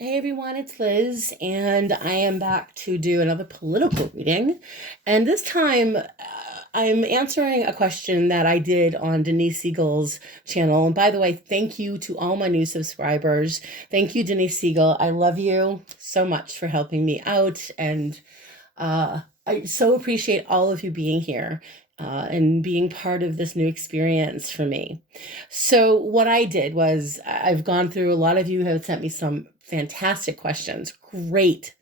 Hey everyone, it's Liz, and I am back to do another political reading. And this time, I'm answering a question that I did on Denise Siegel's channel. And by the way, thank you to all my new subscribers. Thank you, Denise Siegel. I love you so much for helping me out. And I so appreciate all of you being here. And being part of this new experience for me. So what I did was I've gone through, a lot of you have sent me some fantastic questions. Great.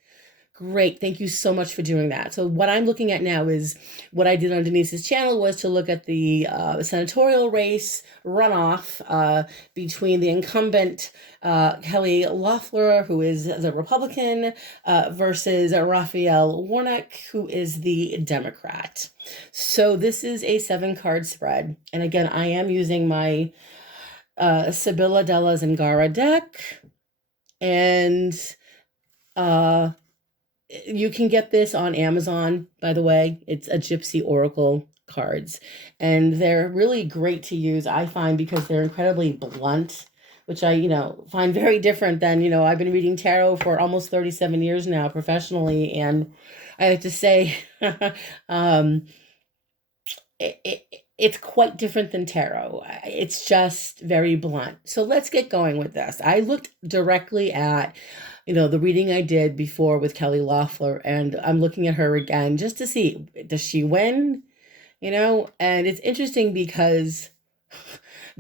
Great. Thank you so much for doing that. So what I'm looking at now is what I did on Denise's channel was to look at the senatorial race runoff between the incumbent Kelly Loeffler, who is a Republican, versus Raphael Warnock, who is the Democrat. So this is a 7-card spread. And again, I am using my Sibylla Della Zingara deck. And you can get this on Amazon, by the way. It's a Gypsy Oracle cards. And they're really great to use, I find, because they're incredibly blunt, which I find very different than, I've been reading tarot for almost 37 years now professionally. And I have to say, um, it's quite different than tarot. It's just very blunt. So let's get going with this. I looked directly at, the reading I did before with Kelly Loeffler, and I'm looking at her again just to see, does she win? And it's interesting because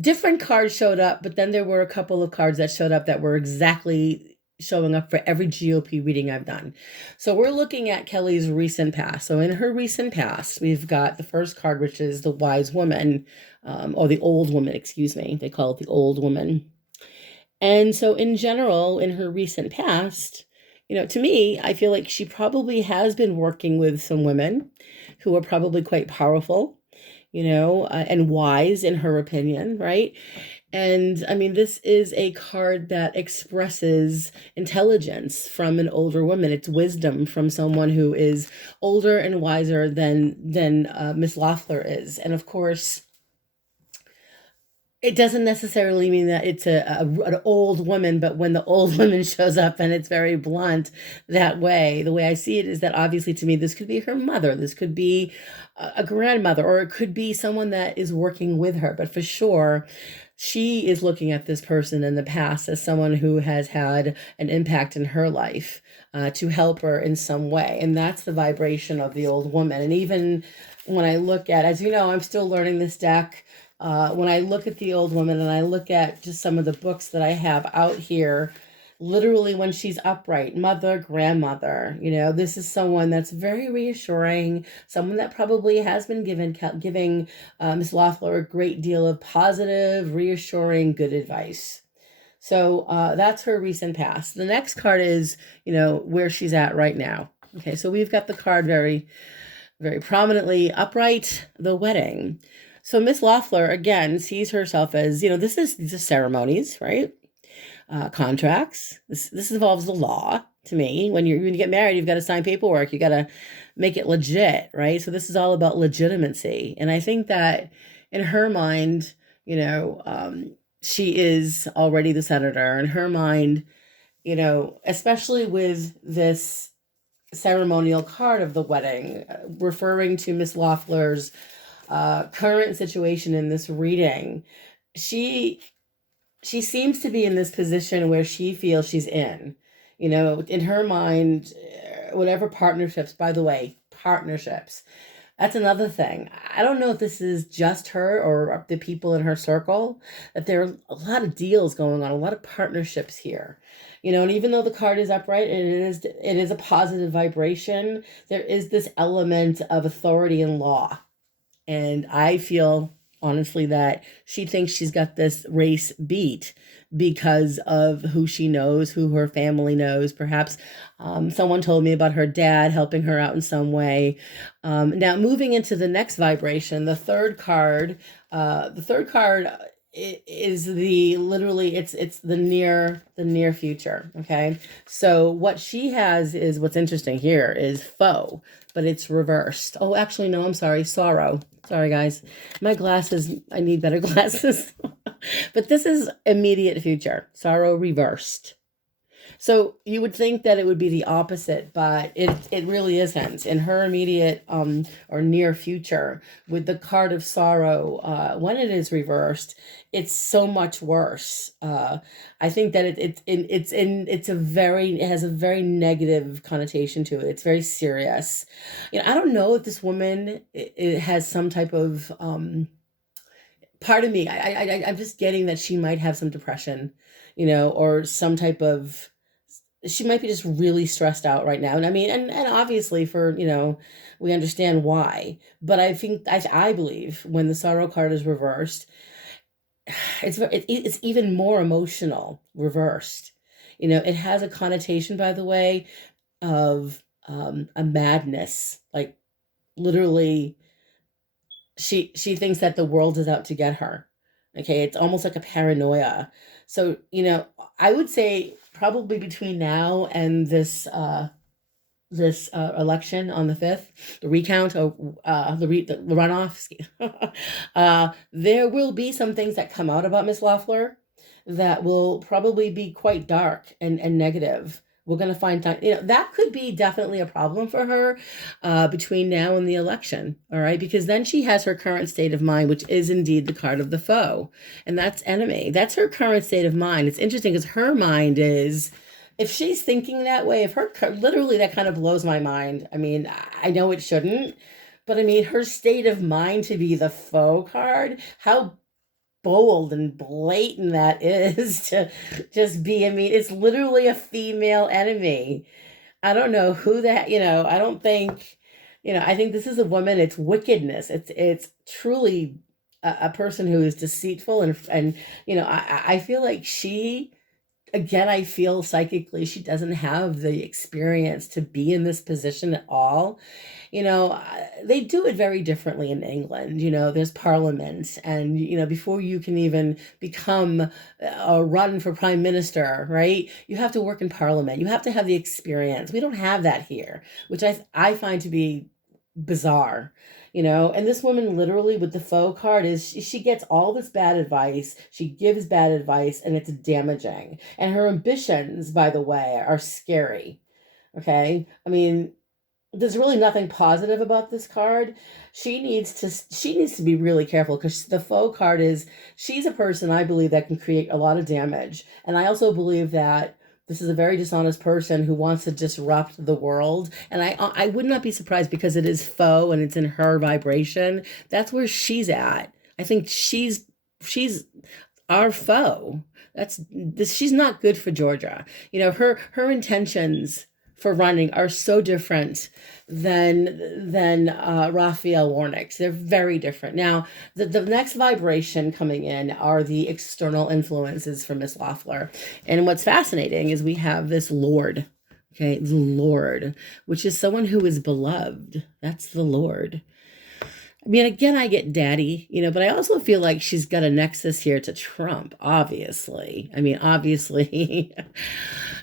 different cards showed up, but then there were a couple of cards that showed up that were exactly showing up for every GOP reading I've done. So we're looking at Kelly's recent past. So in her recent past, we've got the first card, which is the wise woman, or the old woman, excuse me. They call it the old woman. And so in general, in her recent past, to me, I feel like she probably has been working with some women who are probably quite powerful, and wise in her opinion, right? And I mean, this is a card that expresses intelligence from an older woman. It's wisdom from someone who is older and wiser than Miss Lorffler is. And of course, it doesn't necessarily mean that it's an old woman, but when the old woman shows up and it's very blunt that way, the way I see it is that obviously to me, this could be her mother, this could be a grandmother, or it could be someone that is working with her. But for sure, she is looking at this person in the past as someone who has had an impact in her life to help her in some way. And that's the vibration of the old woman. And even when I look at, as you know, I'm still learning this deck. When I look at the old woman and I look at just some of the books that I have out here, literally when she's upright, mother, grandmother, this is someone that's very reassuring, someone that probably has been giving Miss Lorffler a great deal of positive, reassuring, good advice. So that's her recent past. The next card is, where she's at right now. Okay, so we've got the card very, very prominently upright, the wedding. So Miss Lorffler, again, sees herself as, these are ceremonies, right? Contracts. This involves the law to me. When you get married, you've got to sign paperwork. You got to make it legit, right? So this is all about legitimacy. And I think that in her mind, she is already the senator. In her mind, especially with this ceremonial card of the wedding, referring to Miss Lorffler's current situation in this reading, she seems to be in this position where she feels she's in her mind, whatever partnerships, by the way, partnerships. That's another thing. I don't know if this is just her or the people in her circle, that there are a lot of deals going on, a lot of partnerships here. And even though the card is upright, it is a positive vibration, there is this element of authority and law. And I feel, honestly, that she thinks she's got this race beat because of who she knows, who her family knows. Perhaps someone told me about her dad helping her out in some way. Now, moving into the next vibration, the third card is it's the near future. Okay, so what she has is, what's interesting here is foe, but it's reversed. Oh, actually, no, I'm sorry, sorrow. Sorry, guys. My glasses, I need better glasses. But this is immediate future. Sorrow reversed. So you would think that it would be the opposite, but it really isn't. In her immediate or near future, with the card of sorrow, when it is reversed, it's so much worse. I think that it has a very negative connotation to it. It's very serious. I don't know if this woman it has some type of part of me. I'm just getting that she might have some depression, or some type of she might be just really stressed out right now. And I mean, and obviously for, we understand why. But I believe when the sorrow card is reversed, it's even more emotional reversed. It has a connotation, by the way, of a madness, like literally she thinks that the world is out to get her. Okay, it's almost like a paranoia. So, I would say probably between now and this election on the 5th, the recount, or the runoff, there will be some things that come out about Miss Loeffler that will probably be quite dark and negative. We're going to find time, that could be definitely a problem for her between now and the election. All right. Because then she has her current state of mind, which is indeed the card of the foe. And that's enemy. That's her current state of mind. It's interesting because her mind is, if she's thinking that way, if her, literally, that kind of blows my mind. I mean, I know it shouldn't, but I mean, her state of mind to be the foe card, how bold and blatant that is to just be. I mean, it's literally a female enemy. I don't know who that, I don't think, I think this is a woman, it's wickedness. It's truly a person who is deceitful and I feel like she, again, I feel psychically she doesn't have the experience to be in this position at all. They do it very differently in England. There's parliament, and, before you can even become or run for prime minister, right? You have to work in parliament. You have to have the experience. We don't have that here, which I find to be bizarre. And this woman literally with the faux card is she gets all this bad advice, she gives bad advice, and it's damaging, and her ambitions, by the way, are scary. Okay, I mean, there's really nothing positive about this card. She needs to be really careful, because the faux card is, she's a person, I believe, that can create a lot of damage. And I also believe that this is a very dishonest person who wants to disrupt the world. And I would not be surprised, because it is faux and it's in her vibration. That's where she's at. I think she's our foe. She's not good for Georgia. Her intentions for running are so different than Raphael Warnock's. They're very different. Now, the next vibration coming in are the external influences for Miss Lorffler. And what's fascinating is we have this Lord, okay, the Lord, which is someone who is beloved. That's the Lord. I mean, again, I get daddy, but I also feel like she's got a nexus here to Trump, obviously. I mean, obviously.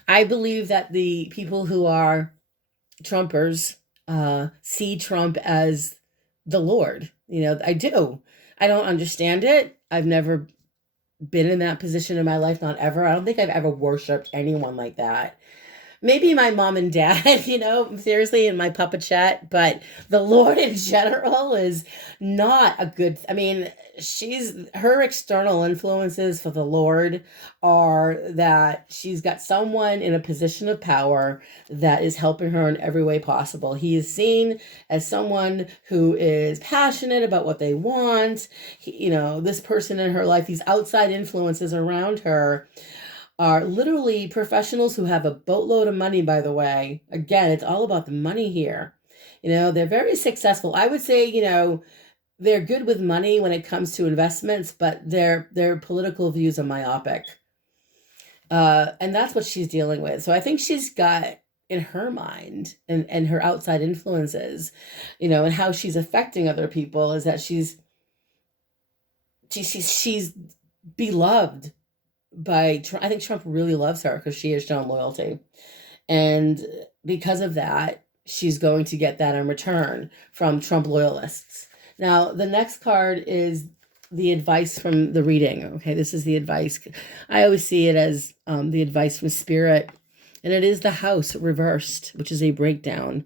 I believe that the people who are Trumpers see Trump as the Lord. I do. I don't understand it. I've never been in that position in my life, not ever. I don't think I've ever worshiped anyone like that. Maybe my mom and dad, seriously, in my puppet chat, but the Lord in general is not a good, I mean, her external influences for the Lord are that she's got someone in a position of power that is helping her in every way possible. He is seen as someone who is passionate about what they want. This person in her life, these outside influences around her, are literally professionals who have a boatload of money, by the way. Again, it's all about the money here. They're very successful. I would say, they're good with money when it comes to investments, but their political views are myopic. And that's what she's dealing with. So I think she's got in her mind and her outside influences, and how she's affecting other people, is that she's beloved by Trump. I think Trump really loves her because she has shown loyalty. And because of that, she's going to get that in return from Trump loyalists. Now, the next card is the advice from the reading. Okay, this is the advice. I always see it as the advice from Spirit. And it is the house reversed, which is a breakdown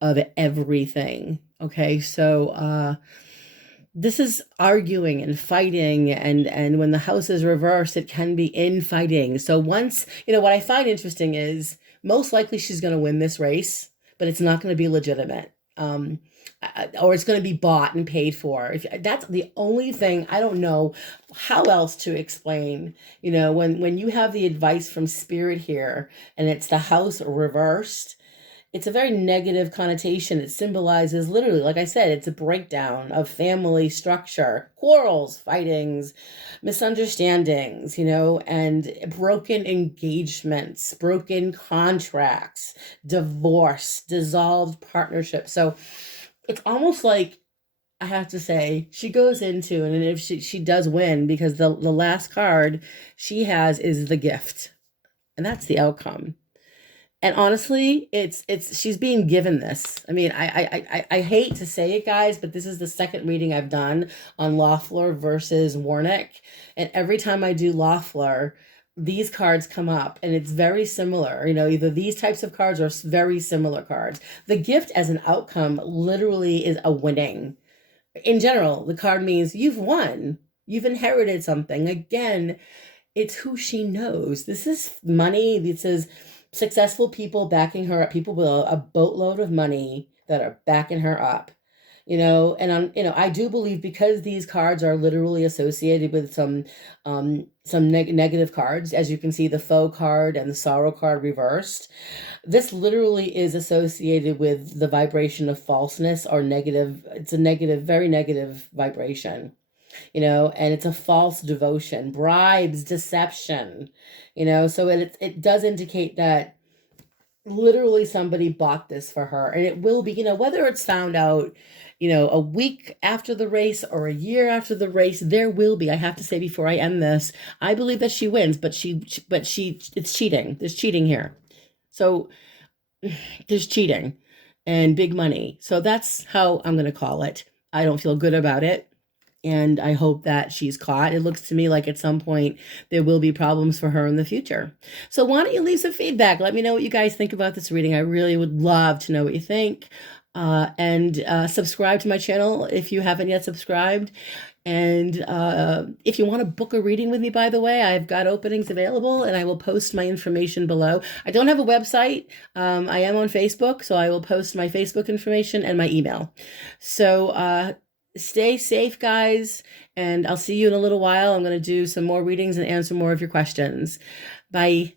of everything. Okay, so this is arguing and fighting, and when the house is reversed, it can be infighting. So once, what I find interesting is most likely she's going to win this race, but it's not going to be legitimate. Or it's going to be bought and paid for. If that's the only thing, I don't know how else to explain. When you have the advice from spirit here, and it's the house reversed, it's a very negative connotation. It symbolizes, literally, like I said, it's a breakdown of family structure, quarrels, fightings, misunderstandings, and broken engagements, broken contracts, divorce, dissolved partnerships. So it's almost like, I have to say, she goes into, and if she does win, because the last card she has is the gift, and that's the outcome. And honestly, it's she's being given this. I mean, I hate to say it, guys, but this is the second reading I've done on Lorffler versus Warnock, and every time I do Lorffler, these cards come up, and it's very similar. Either these types of cards or very similar cards. The gift as an outcome literally is a winning. In general, the card means you've won. You've inherited something. Again, it's who she knows. This is money. This is successful people backing her up, people with a boatload of money that are backing her up. I do believe, because these cards are literally associated with some negative cards, as you can see, the faux card and the sorrow card reversed. This literally is associated with the vibration of falseness or negative. It's a negative, very negative vibration. And it's a false devotion, bribes, deception, so it does indicate that literally somebody bought this for her, and it will be, whether it's found out, a week after the race or a year after the race, there will be, I have to say before I end this, I believe that she wins, but it's cheating. There's cheating here. So there's cheating and big money. So that's how I'm going to call it. I don't feel good about it, and I hope that she's caught. It looks to me like at some point there will be problems for her in the future. So why don't you leave some feedback? Let me know what you guys think about this reading. I really would love to know what you think. And subscribe to my channel if you haven't yet subscribed. And if you want to book a reading with me, by the way, I've got openings available, and I will post my information below. I don't have a website. I am on Facebook, so I will post my Facebook information and my email. So stay safe, guys, and I'll see you in a little while. I'm going to do some more readings and answer more of your questions. Bye.